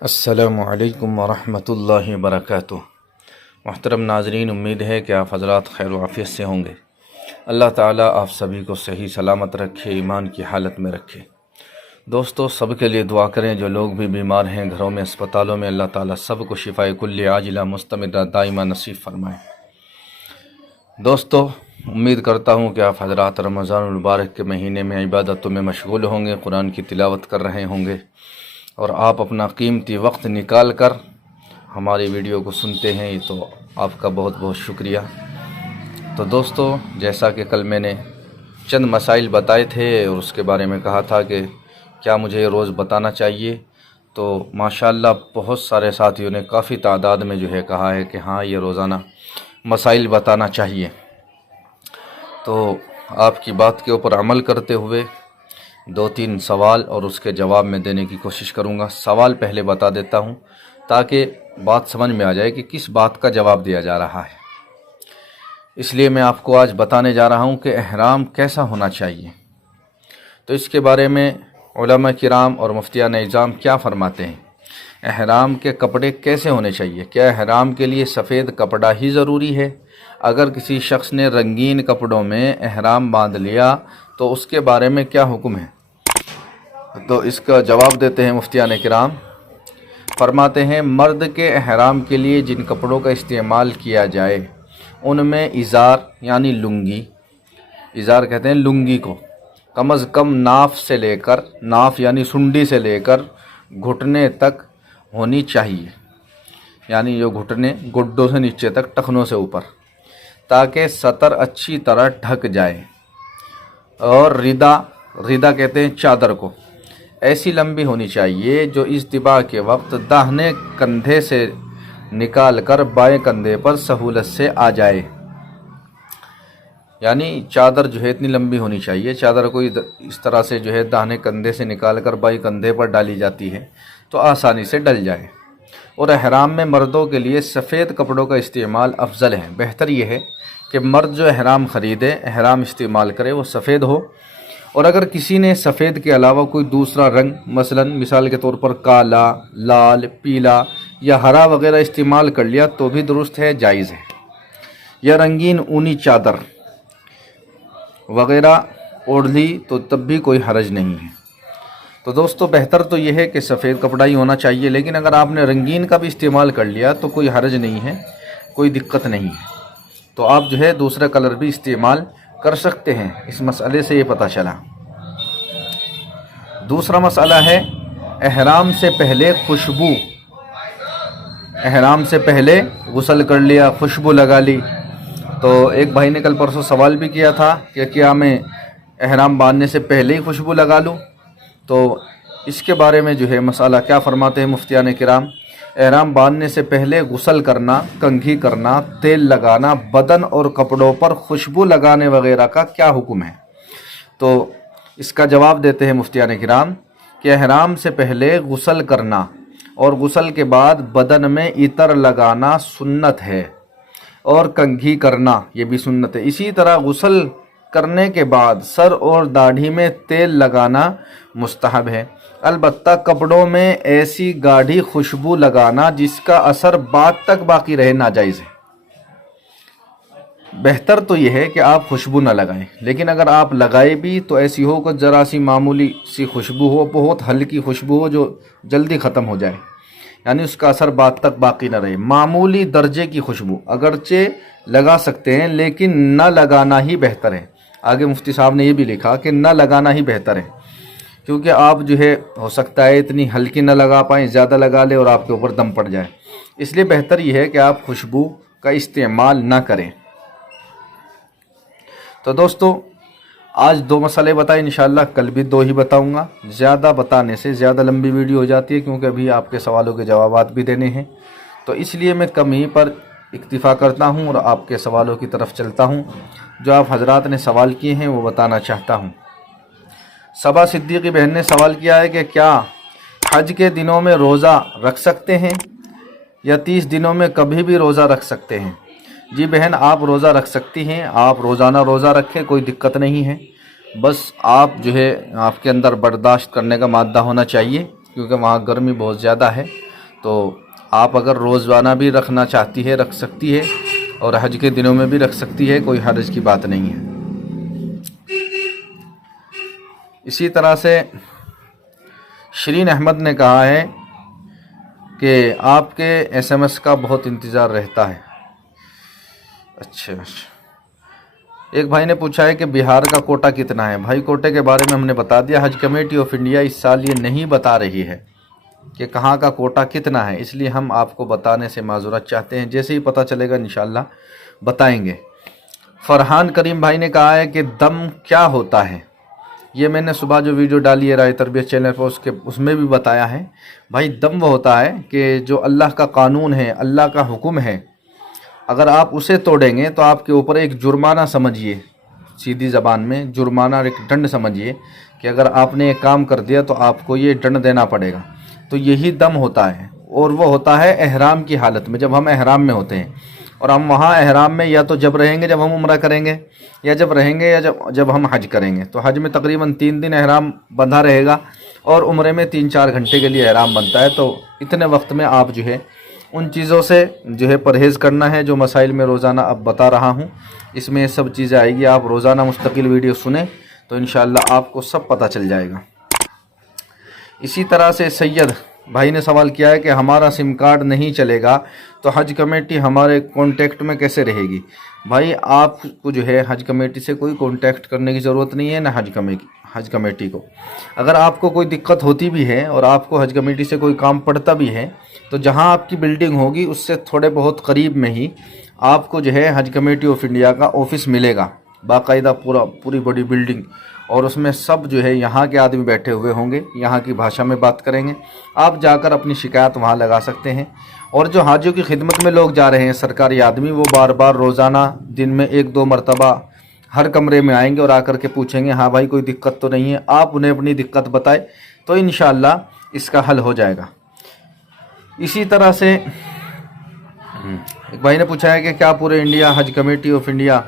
السلام علیکم ورحمۃ اللہ وبرکاتہ۔ محترم ناظرین، امید ہے کہ آپ حضرات خیر و عافیت سے ہوں گے۔ اللہ تعالیٰ آپ سبھی کو صحیح سلامت رکھے، ایمان کی حالت میں رکھے۔ دوستو، سب کے لیے دعا کریں جو لوگ بھی بیمار ہیں گھروں میں، اسپتالوں میں، اللہ تعالیٰ سب کو شفائے کل عاجلہ مستمرہ دائمہ نصیب فرمائے۔ دوستو، امید کرتا ہوں کہ آپ حضرات رمضان المبارک کے مہینے میں عبادتوں میں مشغول ہوں گے، قرآن کی تلاوت کر رہے ہوں گے، اور آپ اپنا قیمتی وقت نکال کر ہماری ویڈیو کو سنتے ہیں، یہ تو آپ کا بہت بہت شکریہ۔ تو دوستو، جیسا کہ کل میں نے چند مسائل بتائے تھے اور اس کے بارے میں کہا تھا کہ کیا مجھے یہ روز بتانا چاہیے، تو ماشاءاللہ بہت سارے ساتھیوں نے کافی تعداد میں کہا ہے کہ ہاں یہ روزانہ مسائل بتانا چاہیے۔ تو آپ کی بات کے اوپر عمل کرتے ہوئے دو تین سوال اور اس کے جواب میں دینے کی کوشش کروں گا۔ سوال پہلے بتا دیتا ہوں تاکہ بات سمجھ میں آ جائے کہ کس بات کا جواب دیا جا رہا ہے۔ اس لیے میں آپ کو آج بتانے جا رہا ہوں کہ احرام کیسا ہونا چاہیے۔ تو اس کے بارے میں علماء کرام اور مفتیان اعظام کیا فرماتے ہیں، احرام کے کپڑے کیسے ہونے چاہیے، کیا احرام کے لیے سفید کپڑا ہی ضروری ہے؟ اگر کسی شخص نے رنگین کپڑوں میں احرام باندھ لیا تو اس کے بارے میں کیا حکم ہے؟ تو اس کا جواب دیتے ہیں مفتیان کرام، فرماتے ہیں مرد کے احرام کے لیے جن کپڑوں کا استعمال کیا جائے ان میں ازار یعنی لنگی، ازار کہتے ہیں لنگی کو، کم از کم ناف یعنی سنڈی سے لے کر گھٹنے تک ہونی چاہیے، یعنی جو گھٹنے گڈوں سے نیچے تک، ٹخنوں سے اوپر، تاکہ سطر اچھی طرح ڈھک جائے۔ اور ردہ کہتے ہیں چادر کو، ایسی لمبی ہونی چاہیے جو ازدباء کے وقت داہنے کندھے سے نکال کر بائیں کندھے پر سہولت سے آ جائے۔ یعنی چادر اتنی لمبی ہونی چاہیے، چادر کو اس طرح سے داہنے کندھے سے نکال کر بائیں کندھے پر ڈالی جاتی ہے تو آسانی سے ڈل جائے۔ اور احرام میں مردوں کے لیے سفید کپڑوں کا استعمال افضل ہے۔ بہتر یہ ہے کہ مرد جو احرام خریدے، احرام استعمال کرے، وہ سفید ہو۔ اور اگر کسی نے سفید کے علاوہ کوئی دوسرا رنگ، مثال کے طور پر کالا، لال، پیلا یا ہرا وغیرہ استعمال کر لیا تو بھی درست ہے، جائز ہے۔ یا رنگین اونی چادر وغیرہ اوڑھ لی تو تب بھی کوئی حرج نہیں ہے۔ تو دوستو، بہتر تو یہ ہے کہ سفید کپڑا ہی ہونا چاہیے، لیکن اگر آپ نے رنگین کا بھی استعمال کر لیا تو کوئی حرج نہیں ہے، کوئی دقت نہیں ہے۔ تو آپ دوسرے کلر بھی استعمال کر سکتے ہیں۔ اس مسئلے سے یہ پتہ چلا۔ دوسرا مسئلہ ہے احرام سے پہلے خوشبو۔ احرام سے پہلے غسل کر لیا، خوشبو لگا لی۔ تو ایک بھائی نے کل پرسوں سوال بھی کیا تھا کہ کیا میں احرام باندھنے سے پہلے ہی خوشبو لگا لوں؟ تو اس کے بارے میں مسئلہ کیا فرماتے ہیں مفتیان کرام، احرام باندھنے سے پہلے غسل کرنا، کنگھی کرنا، تیل لگانا، بدن اور کپڑوں پر خوشبو لگانے وغیرہ کا کیا حکم ہے؟ تو اس کا جواب دیتے ہیں مفتیان کرام کہ احرام سے پہلے غسل کرنا اور غسل کے بعد بدن میں عطر لگانا سنت ہے، اور کنگھی کرنا یہ بھی سنت ہے۔ اسی طرح غسل کرنے کے بعد سر اور داڑھی میں تیل لگانا مستحب ہے۔ البتہ کپڑوں میں ایسی گاڑھی خوشبو لگانا جس کا اثر بعد تک باقی رہے ناجائز ہے۔ بہتر تو یہ ہے کہ آپ خوشبو نہ لگائیں، لیکن اگر آپ لگائے بھی تو ایسی ہو کہ ذرا سی معمولی سی خوشبو ہو، بہت ہلکی خوشبو ہو جو جلدی ختم ہو جائے، یعنی اس کا اثر بعد تک باقی نہ رہے۔ معمولی درجے کی خوشبو اگرچہ لگا سکتے ہیں لیکن نہ لگانا ہی بہتر ہے۔ آگے مفتی صاحب نے یہ بھی لکھا کہ نہ لگانا ہی بہتر ہے، کیونکہ آپ ہو سکتا ہے اتنی ہلکی نہ لگا پائیں، زیادہ لگا لے اور آپ کے اوپر دم پڑ جائے۔ اس لیے بہتر یہ ہے کہ آپ خوشبو کا استعمال نہ کریں۔ تو دوستو، آج دو مسئلے بتائے، انشاءاللہ کل بھی دو ہی بتاؤں گا۔ زیادہ بتانے سے زیادہ لمبی ویڈیو ہو جاتی ہے، کیونکہ ابھی آپ کے سوالوں کے جوابات بھی دینے ہیں، تو اس لیے میں کم ہی پر اکتفا کرتا ہوں اور آپ کے سوالوں کی طرف چلتا ہوں۔ جو آپ حضرات نے سوال کیے ہیں وہ بتانا چاہتا ہوں۔ صبا صدیقی بہن نے سوال کیا ہے کہ کیا حج کے دنوں میں روزہ رکھ سکتے ہیں یا 30 دنوں میں کبھی بھی روزہ رکھ سکتے ہیں؟ جی بہن، آپ روزہ رکھ سکتی ہیں، آپ روزانہ روزہ رکھیں، کوئی دقت نہیں ہے۔ بس آپ آپ کے اندر برداشت کرنے کا مادہ ہونا چاہیے، کیونکہ وہاں گرمی بہت زیادہ ہے۔ تو آپ اگر روزانہ بھی رکھنا چاہتی ہے رکھ سکتی ہے، اور حج کے دنوں میں بھی رکھ سکتی ہے، کوئی حرج کی بات نہیں ہے۔ اسی طرح سے شرین احمد نے کہا ہے کہ آپ کے ایس ایم ایس کا بہت انتظار رہتا ہے۔ اچھا، ایک بھائی نے پوچھا ہے کہ بہار کا کوٹا کتنا ہے۔ بھائی کوٹے کے بارے میں ہم نے بتا دیا، حج کمیٹی آف انڈیا اس سال یہ نہیں بتا رہی ہے کہ کہاں کا کوٹا کتنا ہے، اس لیے ہم آپ کو بتانے سے معذرت چاہتے ہیں، جیسے ہی پتہ چلے گا انشاءاللہ بتائیں گے۔ فرحان کریم بھائی نے کہا ہے کہ دم کیا ہوتا ہے۔ یہ میں نے صبح جو ویڈیو ڈالی ہے رائے تربیت چینل پر اس میں بھی بتایا ہے۔ بھائی دم وہ ہوتا ہے کہ جو اللہ کا قانون ہے، اللہ کا حکم ہے، اگر آپ اسے توڑیں گے تو آپ کے اوپر ایک جرمانہ سمجھیے، سیدھی زبان میں جرمانہ ایک ڈنڈ سمجھیے کہ اگر آپ نے ایک کام کر دیا تو آپ کو یہ ڈنڈ دینا پڑے گا۔ تو یہی دم ہوتا ہے، اور وہ ہوتا ہے احرام کی حالت میں، جب ہم احرام میں ہوتے ہیں، اور ہم وہاں احرام میں یا تو جب رہیں گے جب ہم عمرہ کریں گے، یا جب رہیں گے یا جب ہم حج کریں گے۔ تو حج میں تقریباً 3 دن احرام بندھا رہے گا، اور عمرے میں 3-4 گھنٹے کے لیے احرام بنتا ہے۔ تو اتنے وقت میں آپ جو ہے ان چیزوں سے جو ہے پرہیز کرنا ہے، جو مسائل میں روزانہ اب بتا رہا ہوں، اس میں سب چیزیں آئے گی۔ آپ روزانہ مستقل ویڈیو سنیں تو انشاءاللہ آپ کو سب پتہ چل جائے گا۔ اسی طرح سے سید بھائی نے سوال کیا ہے کہ ہمارا سم کارڈ نہیں چلے گا تو حج کمیٹی ہمارے کانٹیکٹ میں کیسے رہے گی؟ بھائی آپ کو جو ہے حج کمیٹی سے کوئی کانٹیکٹ کرنے کی ضرورت نہیں ہے، نہ حج کمیٹی کو۔ اگر آپ کو کوئی دقت ہوتی بھی ہے اور آپ کو حج کمیٹی سے کوئی کام پڑتا بھی ہے تو جہاں آپ کی بلڈنگ ہوگی اس سے تھوڑے بہت قریب میں ہی آپ کو جو ہے حج کمیٹی آف انڈیا کا آفس ملے گا، باقاعدہ پوری بڑی بلڈنگ، اور اس میں سب جو ہے یہاں کے آدمی بیٹھے ہوئے ہوں گے، یہاں کی بھاشا میں بات کریں گے۔ آپ جا کر اپنی شکایت وہاں لگا سکتے ہیں، اور جو حاجیوں کی خدمت میں لوگ جا رہے ہیں سرکاری آدمی، وہ بار بار روزانہ دن میں 1-2 مرتبہ ہر کمرے میں آئیں گے اور آ کر کے پوچھیں گے ہاں بھائی کوئی دقت تو نہیں ہے۔ آپ انہیں اپنی دقت بتائیں تو انشاءاللہ اس کا حل ہو جائے گا۔ اسی طرح سے ایک بھائی نے پوچھا ہے کہ کیا پورے India Hajj committee of India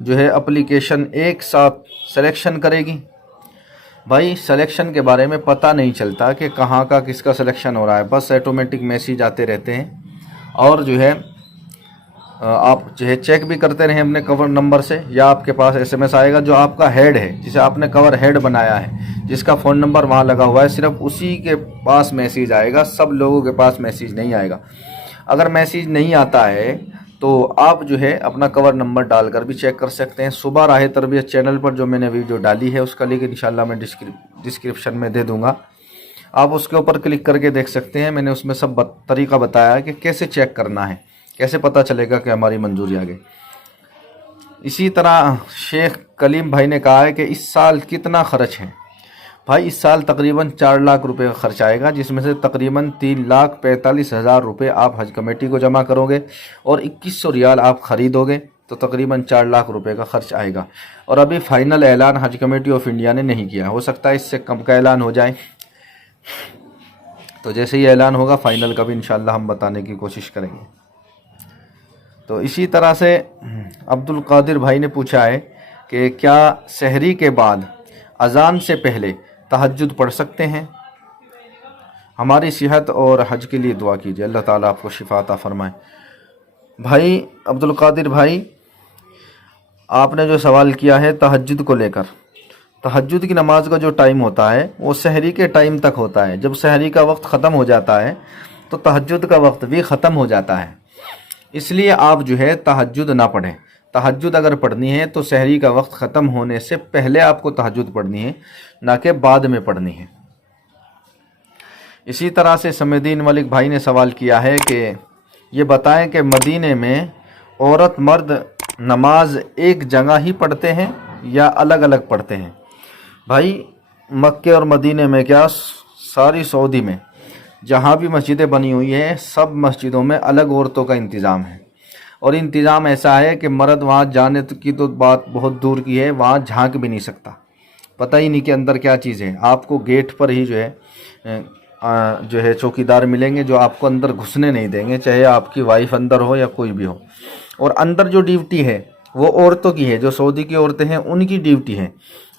جو ہے اپلیکیشن ایک ساتھ سلیکشن کرے گی؟ بھائی سلیکشن کے بارے میں پتہ نہیں چلتا کہ کہاں کا کس کا سلیکشن ہو رہا ہے، بس آٹومیٹک میسیج آتے رہتے ہیں، اور جو ہے آپ جو ہے چیک بھی کرتے رہیں اپنے کور نمبر سے، یا آپ کے پاس ایس ایم ایس آئے گا جو آپ کا ہیڈ ہے، جسے آپ نے کور ہیڈ بنایا ہے، جس کا فون نمبر وہاں لگا ہوا ہے، صرف اسی کے پاس میسیج آئے گا، سب لوگوں کے پاس میسیج نہیں آئے گا۔ اگر میسیج نہیں آتا ہے تو آپ جو ہے اپنا کور نمبر ڈال کر بھی چیک کر سکتے ہیں۔ صبح راہ تربیت چینل پر جو میں نے ویڈیو ڈالی ہے اس کا لنک انشاءاللہ میں ڈسکرپشن میں دے دوں گا، آپ اس کے اوپر کلک کر کے دیکھ سکتے ہیں۔ میں نے اس میں سب طریقہ بتایا ہے کہ کیسے چیک کرنا ہے، کیسے پتہ چلے گا کہ ہماری منظوری آ گئی۔ اسی طرح شیخ کلیم بھائی نے کہا ہے کہ اس سال کتنا خرچ ہے؟ بھائی اس سال تقریباً 4 لاکھ روپے کا خرچ آئے گا، جس میں سے تقریباً 3,45,000 روپے آپ حج کمیٹی کو جمع کرو گے، اور 2100 ریال آپ خریدو گے، تو تقریباً 4 لاکھ روپے کا خرچ آئے گا۔ اور ابھی فائنل اعلان حج کمیٹی آف انڈیا نے نہیں کیا، ہو سکتا ہے اس سے کم کا اعلان ہو جائے، تو جیسے ہی اعلان ہوگا فائنل کا بھی انشاءاللہ ہم بتانے کی کوشش کریں گے۔ تو اسی طرح سے عبد القادر بھائی نے پوچھا ہے کہ کیا سحری کے بعد اذان سے پہلے تہجد پڑھ سکتے ہیں؟ ہماری صحت اور حج کے لیے دعا کیجیے، اللہ تعالیٰ آپ کو شفا عطا فرمائے۔ بھائی عبد القادر بھائی، آپ نے جو سوال کیا ہے تہجد کو لے کر، تہجد کی نماز کا جو ٹائم ہوتا ہے وہ سحری کے ٹائم تک ہوتا ہے۔ جب سحری کا وقت ختم ہو جاتا ہے تو تہجد کا وقت بھی ختم ہو جاتا ہے، اس لیے آپ جو ہے تہجد نہ پڑھیں۔ تہجد اگر پڑھنی ہے تو سحری کا وقت ختم ہونے سے پہلے آپ کو تہجد پڑھنی ہے، نہ کہ بعد میں پڑھنی ہے۔ اسی طرح سے سمیدین ملک بھائی نے سوال کیا ہے کہ یہ بتائیں کہ مدینے میں عورت مرد نماز ایک جگہ ہی پڑھتے ہیں یا الگ الگ پڑھتے ہیں؟ بھائی مکے اور مدینے میں کیا، ساری سعودی میں جہاں بھی مسجدیں بنی ہوئی ہیں سب مسجدوں میں الگ عورتوں کا انتظام ہے، اور انتظام ایسا ہے کہ مرد وہاں جانے کی تو بات بہت دور کی ہے، وہاں جھانک بھی نہیں سکتا، پتہ ہی نہیں کہ اندر کیا چیز ہے۔ آپ کو گیٹ پر ہی جو ہے چوکیدار ملیں گے جو آپ کو اندر گھسنے نہیں دیں گے، چاہے آپ کی وائف اندر ہو یا کوئی بھی ہو۔ اور اندر جو ڈیوٹی ہے وہ عورتوں کی ہے، جو سعودی کی عورتیں ہیں ان کی ڈیوٹی ہے،